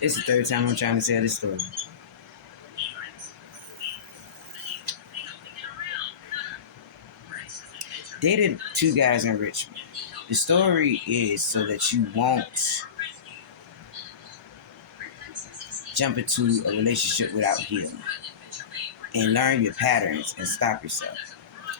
It's the third time I'm trying to tell this story. Dated two guys in Richmond. The story is so that you won't jump into a relationship without healing and learn your patterns and stop yourself.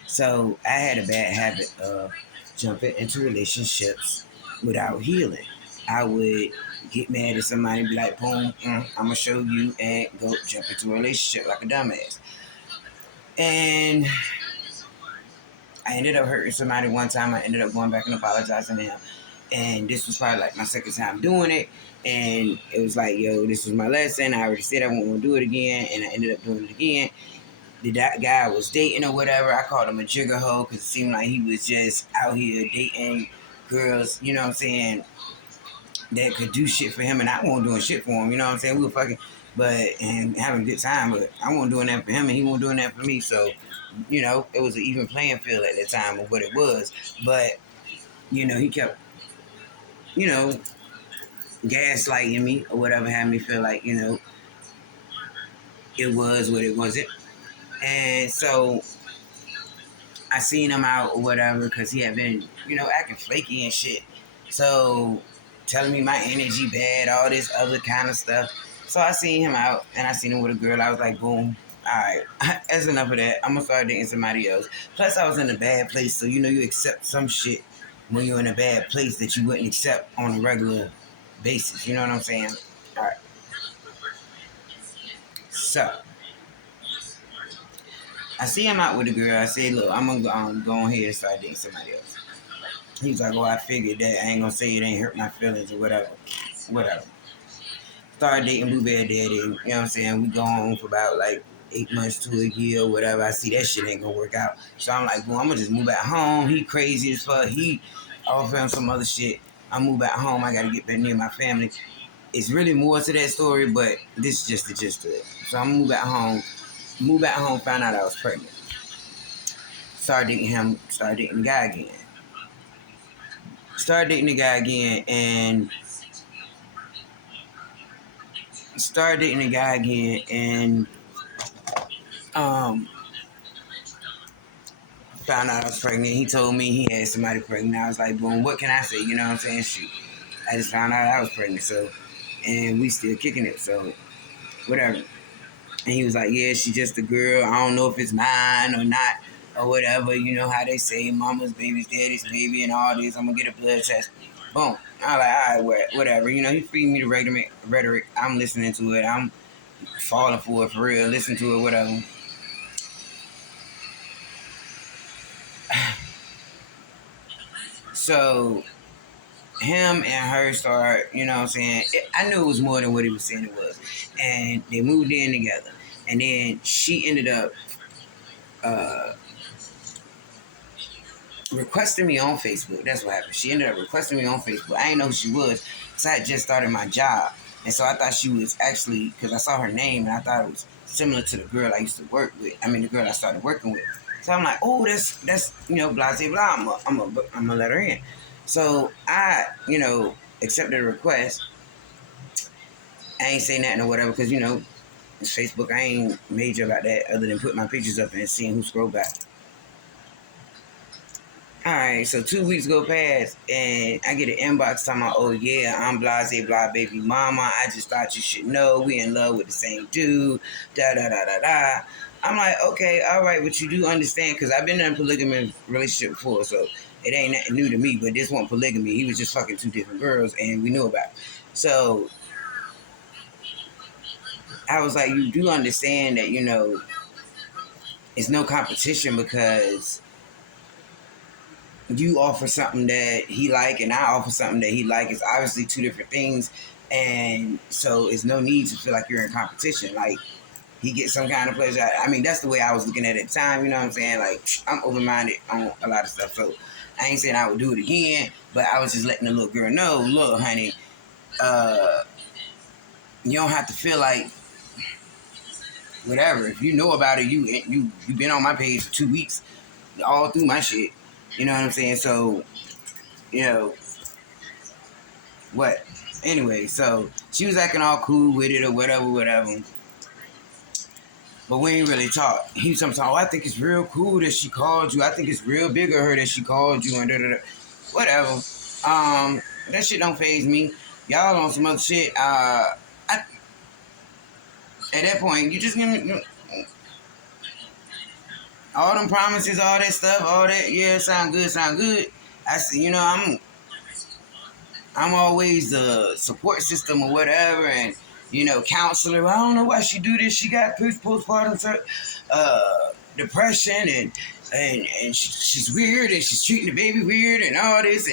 So I had a bad habit of jumping into relationships without healing. I would get mad at somebody and be like, boom, I'm gonna show you, and go jump into a relationship like a dumbass. And I ended up hurting somebody one time. I ended up going back and apologizing to him. And this was probably like my second time doing it. And it was like, yo, this was my lesson. I already said I won't want to do it again. And I ended up doing it again. The guy I was dating or whatever, I called him a jigger hoe because it seemed like he was just out here dating girls, you know what I'm saying, that could do shit for him. And I wasn't doing shit for him, you know what I'm saying? We were fucking, and having a good time, but I wasn't doing that for him and he wasn't doing that for me. So, it was an even playing field at that time of what it was. But, he kept, you know, gaslighting me or whatever, had me feel like, it was what it wasn't. And so I seen him out or whatever because he had been, acting flaky and shit. So telling me my energy bad, all this other kind of stuff. So I seen him out and I seen him with a girl. I was like, boom, all right, that's enough of that. I'm gonna start dating somebody else. Plus, I was in a bad place, so you accept some shit when you're in a bad place that you wouldn't accept on a regular basis. You know what I'm saying? All right. So I see him out with a girl. I say, look, I'm gonna go on here and start dating somebody else. He's like, oh, I figured that. I ain't gonna say it ain't hurt my feelings or whatever. Whatever. Started dating Blue Bear Daddy. You know what I'm saying? We go on for about like 8 months to a year or whatever. I see that shit ain't gonna work out. So I'm like, well, I'm gonna just move back home. He crazy as fuck. He offering some other shit. I move back home. I gotta get back near my family. It's really more to that story, but this is just the gist of it. So I move back home. Move back home. Found out I was pregnant. Started dating him. Started dating the guy again. Started dating the guy again, and um found out I was pregnant. He told me he had somebody pregnant. I was like, boom, what can I say? You know what I'm saying? Shoot. I just found out I was pregnant, so, and we still kicking it, so whatever. And he was like, yeah, she's just a girl. I don't know if it's mine or not, or whatever. You know how they say mama's baby's daddy's baby and all this. I'm gonna get a blood test. Boom. I was like, all right, whatever. He feed me the rhetoric. I'm listening to it. I'm falling for it for real. Listen to it, whatever. So him and her start, you know what I'm saying? I knew it was more than what he was saying it was. And they moved in together. And then she ended up uh, requesting me on Facebook. That's what happened. She ended up requesting me on Facebook. I didn't know who she was because I had just started my job. And so I thought she was actually, because I saw her name and I thought it was similar to the girl I used to work with. I mean, the girl I started working with. So I'm like, oh, that's blah, blah, blah. I'm gonna let her in. So I, accepted the request. I ain't say nothing or whatever because, it's Facebook. I ain't major about that other than putting my pictures up and seeing who scroll back. All right, so 2 weeks go past, and I get an inbox talking about, oh yeah, I'm blase blah baby mama. I just thought you should know we in love with the same dude. Da da da da da. I'm like, okay, all right, but you do understand because I've been in a polygamous relationship before, so it ain't nothing new to me. But this one polygamy, he was just fucking two different girls, and we knew about it. So I was like, you do understand that it's no competition because you offer something that he like and I offer something that he like. It's obviously two different things, and so it's no need to feel like you're in competition. Like he gets some kind of pleasure. I mean, that's the way I was looking at it at the time. You know what I'm saying? Like I'm open minded on a lot of stuff, so I ain't saying I would do it again, but I was just letting the little girl know, look, honey, uh, you don't have to feel like whatever. If you know about it, you've been on my page for 2 weeks, all through my shit. You know what I'm saying? So, you know, What? Anyway, so she was acting all cool with it or whatever, whatever. But we ain't really talk. He was talking, oh, I think it's real cool that she called you. I think it's real big of her that she called you and da da da. Whatever. That shit don't faze me. Y'all on some other shit. At that point, you just give me all them promises, all that stuff, all that. Yeah, sound good, sound good. I see, I'm always the support system or whatever, and counselor. I don't know why she do this. She got postpartum depression, and she's weird, and she's treating the baby weird, and all this,